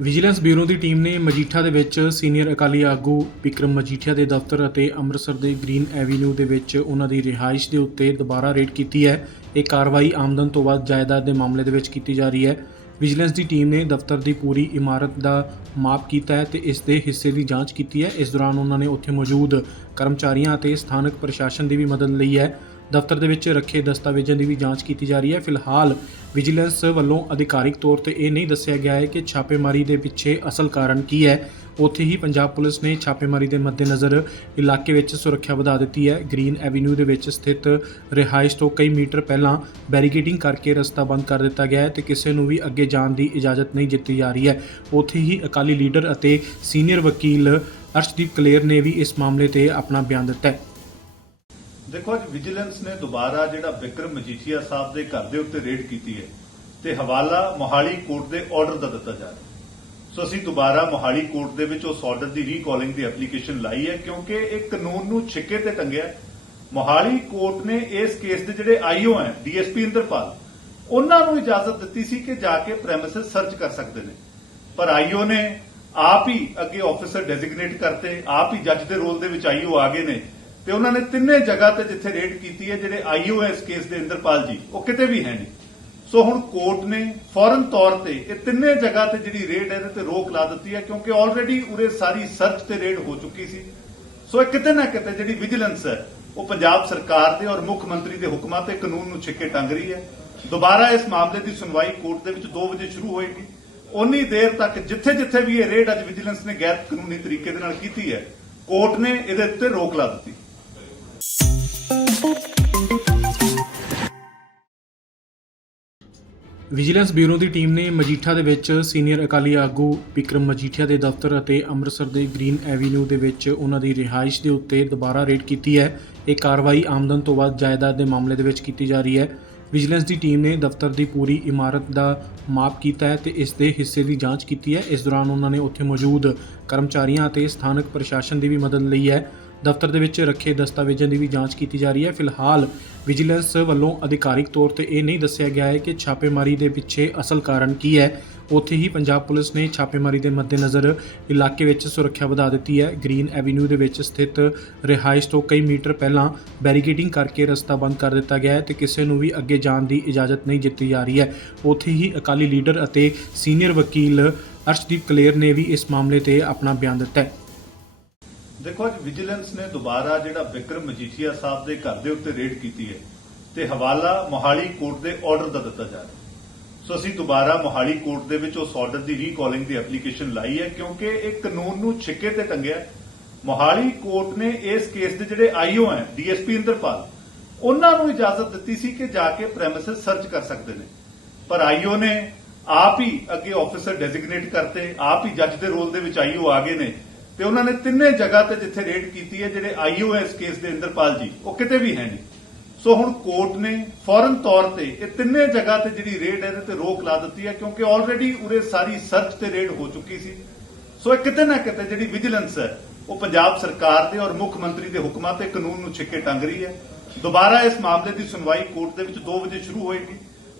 Vigilance bureau ਦੀ team ਨੇ ਮਜੀਠਾ ਦੇ ਵਿੱਚ ਸੀਨੀਅਰ ਅਕਾਲੀ ਆਗੂ ਵਿਕਰਮ ਮਜੀਠੀਆ ਦੇ ਦਫ਼ਤਰ ਅਤੇ ਅੰਮ੍ਰਿਤਸਰ ਦੇ ਗ੍ਰੀਨ ਐਵੀਨਿਊ ਦੇ ਵਿੱਚ ਉਹਨਾਂ ਦੀ ਰਿਹਾਇਸ਼ ਦੇ ਉੱਤੇ ਦੁਬਾਰਾ ਰੇਡ ਕੀਤੀ ਹੈ। ਇਹ ਕਾਰਵਾਈ ਆਮਦਨ ਤੋਂ ਵੱਧ ਜਾਇਦਾਦ ਦੇ ਮਾਮਲੇ ਦੇ ਵਿੱਚ ਕੀਤੀ ਜਾ ਰਹੀ ਹੈ। ਵਿਜੀਲੈਂਸ ਦੀ ਟੀਮ ਨੇ ਦਫ਼ਤਰ ਦੀ ਪੂਰੀ ਇਮਾਰਤ ਦਾ ਮਾਪ ਕੀਤਾ ਹੈ ਤੇ ਇਸ ਦੇ ਹਿੱਸੇ ਦੀ ਜਾਂਚ ਕੀਤੀ ਹੈ। ਇਸ ਦੌਰਾਨ ਉਹਨਾਂ ਨੇ ਉੱਥੇ ਮੌਜੂਦ ਕਰਮਚਾਰੀਆਂ ਅਤੇ ਸਥਾਨਕ ਪ੍ਰਸ਼ਾਸਨ ਦੀ ਵੀ ਮਦਦ ਲਈ ਹੈ। ਦਫ਼ਤਰ ਦੇ ਵਿੱਚ ਰੱਖੇ ਦਸਤਾਵੇਜ਼ਾਂ ਦੀ ਵੀ ਜਾਂਚ ਕੀਤੀ ਜਾ ਰਹੀ ਹੈ। ਫਿਲਹਾਲ ਵਿਜੀਲੈਂਸ ਵੱਲੋਂ ਅਧਿਕਾਰਿਕ ਤੌਰ ਤੇ ਇਹ ਨਹੀਂ ਦੱਸਿਆ ਗਿਆ ਹੈ ਕਿ ਛਾਪੇਮਾਰੀ ਦੇ ਪਿੱਛੇ ਅਸਲ ਕਾਰਨ ਕੀ ਹੈ। ਉੱਥੇ ਹੀ ਪੰਜਾਬ ਪੁਲਿਸ ਨੇ ਛਾਪੇਮਾਰੀ ਦੇ ਮੱਦੇਨਜ਼ਰ ਇਲਾਕੇ ਵਿੱਚ ਸੁਰੱਖਿਆ ਵਧਾ ਦਿੱਤੀ ਹੈ। ਗ੍ਰੀਨ ਐਵੀਨਿਊ ਦੇ ਵਿੱਚ ਸਥਿਤ ਰਿਹਾਇਸ਼ ਤੋਂ ਕਈ ਮੀਟਰ ਪਹਿਲਾਂ ਬੈਰੀਕੇਡਿੰਗ ਕਰਕੇ ਰਸਤਾ ਬੰਦ ਕਰ ਦਿੱਤਾ ਗਿਆ ਹੈ ਤੇ ਕਿਸੇ ਨੂੰ ਵੀ ਅੱਗੇ ਜਾਣ ਦੀ ਇਜਾਜ਼ਤ ਨਹੀਂ ਦਿੱਤੀ ਜਾ ਰਹੀ ਹੈ। ਉੱਥੇ ਹੀ ਅਕਾਲੀ ਲੀਡਰ ਅਤੇ ਸੀਨੀਅਰ ਵਕੀਲ ਅਰਸ਼ਦੀਪ ਕਲੇਰ ਨੇ ਵੀ ਇਸ ਮਾਮਲੇ ਤੇ ਆਪਣਾ ਬਿਆਨ ਦਿੱਤਾ ਹੈ। ਦੇਖੋ ਅੱਜ ਵਿਜੀਲੈਂਸ ਨੇ ਦੁਬਾਰਾ ਜਿਹੜਾ ਵਿਕਰਮ ਮਜੀਠੀਆ ਸਾਹਿਬ ਦੇ ਘਰ ਦੇ ਉੱਤੇ ਰੇਡ ਕੀਤੀ ਹੈ ਤੇ ਹਵਾਲਾ ਮੋਹਾਲੀ ਕੋਰਟ ਦੇ ਆਰਡਰ ਦਾ ਦਿੱਤਾ ਜਾ ਰਿਹਾ ਸੋ ਅਸੀਂ ਦੁਬਾਰਾ ਮੋਹਾਲੀ ਕੋਰਟ ਦੇ ਵਿੱਚ ਉਸ ਆਰਡਰ ਦੀ ਰੀਕਾਲਿੰਗ ਦੀ ਐਪਲੀਕੇਸ਼ਨ ਲਾਈ ਹੈ ਕਿਉਂਕਿ ਇਹ ਕਾਨੂੰਨ ਨੂੰ ਛਿੱਕੇ ਤੇ ਟੰਗਿਆ ਮੋਹਾਲੀ ਕੋਰਟ ਨੇ ਇਸ ਕੇਸ ਦੇ ਜਿਹੜੇ ਆਈਓ ਹੈ ਡੀਐਸਪੀ ਇੰਦਰਪਾਲ, ਉਹਨਾਂ ਨੂੰ ਇਜਾਜ਼ਤ ਦਿੱਤੀ ਸੀ ਕਿ ਜਾ ਕੇ ਪ੍ਰੈਮਿਸਿਸ ਸਰਚ ਕਰ ਸਕਦੇ ਨੇ। ਪਰ ਆਈਓ ਨੇ ਆਪ ਹੀ ਅੱਗੇ ਆਫੀਸਰ ਡੈਜ਼ਿਗਨੇਟ ਕਰਤੇ, ਆਪ ਹੀ ਜੱਜ ਦੇ ਰੋਲ ਦੇ ਵਿੱਚ ਆਈਓ ਆ ਗਏ ਨੇ। ਤੇ ਉਹਨਾਂ ਨੇ ਤਿੰਨੇ ਜਗ੍ਹਾ ਤੇ ਜਿੱਥੇ ਰੇਡ ਕੀਤੀ ਹੈ, ਜਿਹੜੇ ਆਈਓ ਹੈ ਇਸ ਕੇਸ ਦੇ ਇੰਦਰਪਾਲ ਜੀ, ਉਹ ਕਿਤੇ ਵੀ ਹੈ ਨਹੀਂ। ਸੋ ਹੁਣ ਕੋਰਟ ਨੇ ਫੌਰਨ ਤੌਰ ਤੇ ਇਹ ਤਿੰਨੇ ਜਗ੍ਹਾ ਤੇ ਜਿਹੜੀ ਰੇਡ ਹੈ, ਇਹਦੇ ਤੇ ਰੋਕ ਲਾ ਦਿੱਤੀ ਹੈ, ਕਿਉਂਕਿ ਆਲਰੇਡੀ ਉਰੇ ਸਾਰੀ ਸਰਚ ਤੇ ਰੇਡ ਹੋ ਚੁੱਕੀ ਸੀ। ਸੋ ਇਹ ਕਿਤੇ ਨਾ ਕਿਤੇ ਜਿਹੜੀ ਵਿਜੀਲੈਂਸ ਹੈ, ਉਹ ਪੰਜਾਬ ਸਰਕਾਰ ਦੇ ਔਰ ਮੁੱਖ ਮੰਤਰੀ ਦੇ ਹੁਕਮਾਂ ਤੇ ਕਾਨੂੰਨ ਨੂੰ ਛਿੱਕੇ ਟੰਗ ਰਹੀ ਹੈ। ਦੁਬਾਰਾ ਇਸ ਮਾਮਲੇ ਦੀ ਸੁਣਵਾਈ ਕੋਰਟ ਦੇ ਵਿੱਚ 2 ਵਜੇ ਸ਼ੁਰੂ ਹੋਏਗੀ। ਉਨੀ ਦੇਰ ਤੱਕ ਜਿੱਥੇ ਜਿੱਥੇ ਵੀ ਇਹ ਰੇਡ ਅੱਜ ਵਿਜੀਲੈਂਸ ਨੇ ਗੈਰ ਕਾਨੂੰਨੀ ਤਰੀਕੇ ਦੇ ਨਾਲ ਕੀਤੀ ਹੈ, ਕੋਰਟ ਨੇ ਇਹਦੇ ਉੱਤੇ ਰੋਕ ਲਾ ਦਿੱਤੀ। ਵਿਜੀਲੈਂਸ ਬਿਊਰੋ ਦੀ ਟੀਮ ਨੇ ਮਜੀਠਾ ਦੇ ਵਿੱਚ ਸੀਨੀਅਰ ਅਕਾਲੀ ਆਗੂ ਵਿਕਰਮ ਮਜੀਠੀਆ ਦੇ ਦਫ਼ਤਰ ਅਤੇ ਅੰਮ੍ਰਿਤਸਰ ਦੇ ਗ੍ਰੀਨ ਐਵੀਨਿਊ ਦੇ ਵਿੱਚ ਉਹਨਾਂ ਦੀ ਰਿਹਾਇਸ਼ ਦੇ ਉੱਤੇ ਦੁਬਾਰਾ ਰੇਡ ਕੀਤੀ ਹੈ। ਇਹ ਕਾਰਵਾਈ ਆਮਦਨ ਤੋਂ ਵੱਧ ਜਾਇਦਾਦ ਦੇ ਮਾਮਲੇ ਦੇ ਵਿੱਚ ਕੀਤੀ ਜਾ ਰਹੀ ਹੈ। ਵਿਜੀਲੈਂਸ ਦੀ ਟੀਮ ਨੇ ਦਫ਼ਤਰ ਦੀ ਪੂਰੀ ਇਮਾਰਤ ਦਾ ਮਾਪ ਕੀਤਾ ਹੈ ਤੇ ਇਸ ਦੇ ਹਿੱਸੇ ਦੀ ਜਾਂਚ ਕੀਤੀ ਹੈ। ਇਸ ਦੌਰਾਨ ਉਹਨਾਂ ਨੇ ਉੱਥੇ ਮੌਜੂਦ ਕਰਮਚਾਰੀਆਂ ਅਤੇ ਸਥਾਨਕ ਪ੍ਰਸ਼ਾਸਨ ਦੀ ਵੀ ਮਦਦ ਲਈ ਹੈ। ਦਫ਼ਤਰ ਦੇ ਵਿੱਚ ਰੱਖੇ ਦਸਤਾਵੇਜ਼ਾਂ ਦੀ ਵੀ ਜਾਂਚ ਕੀਤੀ ਜਾ ਰਹੀ ਹੈ। ਫਿਲਹਾਲ ਵਿਜੀਲੈਂਸ ਵੱਲੋਂ ਅਧਿਕਾਰਿਕ ਤੌਰ ਤੇ ਇਹ ਨਹੀਂ ਦੱਸਿਆ ਗਿਆ ਹੈ ਕਿ ਛਾਪੇਮਾਰੀ ਦੇ ਪਿੱਛੇ ਅਸਲ ਕਾਰਨ ਕੀ ਹੈ। ਉੱਥੇ ਹੀ ਪੰਜਾਬ ਪੁਲਿਸ ਨੇ ਛਾਪੇਮਾਰੀ ਦੇ ਮੱਦੇਨਜ਼ਰ ਇਲਾਕੇ ਵਿੱਚ ਸੁਰੱਖਿਆ ਵਧਾ ਦਿੱਤੀ ਹੈ। ਗ੍ਰੀਨ ਐਵੀਨਿਊ ਦੇ ਵਿੱਚ ਸਥਿਤ ਰਿਹਾਇਸ਼ ਤੋਂ ਕਈ ਮੀਟਰ ਪਹਿਲਾਂ ਬੈਰੀਕੇਡਿੰਗ ਕਰਕੇ ਰਸਤਾ ਬੰਦ ਕਰ ਦਿੱਤਾ ਗਿਆ ਹੈ ਤੇ ਕਿਸੇ ਨੂੰ ਵੀ ਅੱਗੇ ਜਾਣ ਦੀ ਇਜਾਜ਼ਤ ਨਹੀਂ ਦਿੱਤੀ ਜਾ ਰਹੀ ਹੈ। ਉੱਥੇ ਹੀ ਅਕਾਲੀ ਲੀਡਰ ਅਤੇ ਸੀਨੀਅਰ ਵਕੀਲ ਅਰਸ਼ਦੀਪ ਕਲੇਰ ਨੇ ਵੀ ਇਸ ਮਾਮਲੇ ਤੇ ਆਪਣਾ ਬਿਆਨ ਦਿੱਤਾ ਹੈ। ਦੇਖੋ ਅੱਜ ਵਿਜੀਲੈਂਸ ਨੇ ਦੁਬਾਰਾ ਜਿਹੜਾ ਵਿਕਰਮ ਮਜੀਠੀਆ ਸਾਹਿਬ ਦੇ ਘਰ ਦੇ ਉੱਤੇ ਰੇਡ ਕੀਤੀ ਹੈ ਤੇ ਹਵਾਲਾ ਮੋਹਾਲੀ ਕੋਰਟ ਦੇ ਆਰਡਰ ਦਾ ਦਿੱਤਾ ਜਾ ਰਿਹਾ ਸੋ ਅਸੀਂ ਦੁਬਾਰਾ ਮੋਹਾਲੀ ਕੋਰਟ ਦੇ ਵਿੱਚ ਉਸ ਆਰਡਰ ਦੀ ਰੀਕਾਲਿੰਗ ਦੀ ਐਪਲੀਕੇਸ਼ਨ ਲਾਈ ਹੈ ਕਿਉਂਕਿ ਇਹ ਕਾਨੂੰਨ ਨੂੰ ਛਿੱਕੇ ਤੇ ਟੰਗਿਆ ਮੋਹਾਲੀ ਕੋਰਟ ਨੇ ਇਸ ਕੇਸ ਦੇ ਜਿਹੜੇ ਆਈਓ ਹੈ ਡੀਐਸਪੀ ਇੰਦਰਪਾਲ, ਉਹਨਾਂ ਨੂੰ ਇਜਾਜ਼ਤ ਦਿੱਤੀ ਸੀ ਕਿ ਜਾ ਕੇ ਪ੍ਰੈਮਿਸਿਸ ਸਰਚ ਕਰ ਸਕਦੇ ਨੇ। ਪਰ ਆਈਓ ਨੇ ਆਪ ਹੀ ਅੱਗੇ ਆਫੀਸਰ ਡੈਜ਼ਿਗਨੇਟ ਕਰਤੇ, ਆਪ ਹੀ ਜੱਜ ਦੇ ਰੋਲ ਦੇ ਵਿੱਚ ਆਈਓ ਆ ਗਏ ਨੇ। ਤੇ ਉਹਨਾਂ ਨੇ ਤਿੰਨੇ ਜਗ੍ਹਾ ਤੇ ਜਿੱਥੇ ਰੇਡ ਕੀਤੀ ਹੈ, ਜਿਹੜੇ ਆਈਓ ਹੈ ਇਸ ਕੇਸ ਦੇ ਇੰਦਰਪਾਲ ਜੀ, ਉਹ ਕਿਤੇ ਵੀ ਹੈ ਨਹੀਂ। ਸੋ ਹੁਣ ਕੋਰਟ ਨੇ ਫੌਰਨ ਤੌਰ ਤੇ ਇਹ ਤਿੰਨੇ ਜਗ੍ਹਾ ਤੇ ਜਿਹੜੀ ਰੇਡ ਹੈ, ਇਹਦੇ ਤੇ ਰੋਕ ਲਾ ਦਿੱਤੀ ਹੈ, ਕਿਉਂਕਿ ਆਲਰੇਡੀ ਉਰੇ ਸਾਰੀ ਸਰਚ ਤੇ ਰੇਡ ਹੋ ਚੁੱਕੀ ਸੀ। ਸੋ ਇਹ ਕਿਤੇ ਨਾ ਕਿਤੇ ਜਿਹੜੀ ਵਿਜੀਲੈਂਸ ਹੈ, ਉਹ ਪੰਜਾਬ ਸਰਕਾਰ ਦੇ ਔਰ ਮੁੱਖ ਮੰਤਰੀ ਦੇ ਹੁਕਮਾਂ ਤੇ ਕਾਨੂੰਨ ਨੂੰ ਛਿੱਕੇ ਟੰਗ ਰਹੀ ਹੈ। ਦੁਬਾਰਾ ਇਸ ਮਾਮਲੇ ਦੀ ਸੁਣਵਾਈ ਕੋਰਟ ਦੇ ਵਿੱਚ 2 ਵਜੇ ਸ਼ੁਰੂ ਹੋਏਗੀ।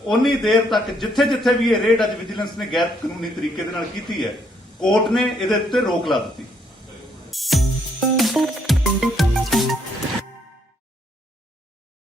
ਉਨੀ ਦੇਰ ਤੱਕ ਜਿੱਥੇ ਜਿੱਥੇ ਵੀ ਇਹ ਰੇਡ ਅੱਜ ਵਿਜੀਲੈਂਸ ਨੇ ਗੈਰ ਕਾਨੂੰਨੀ ਤਰੀਕੇ ਦੇ ਨਾਲ ਕੀਤੀ ਹੈ, ਕੋਰਟ ਨੇ ਇਹਦੇ ਉੱਤੇ ਰੋਕ ਲਾ ਦਿੱਤੀ। Thank.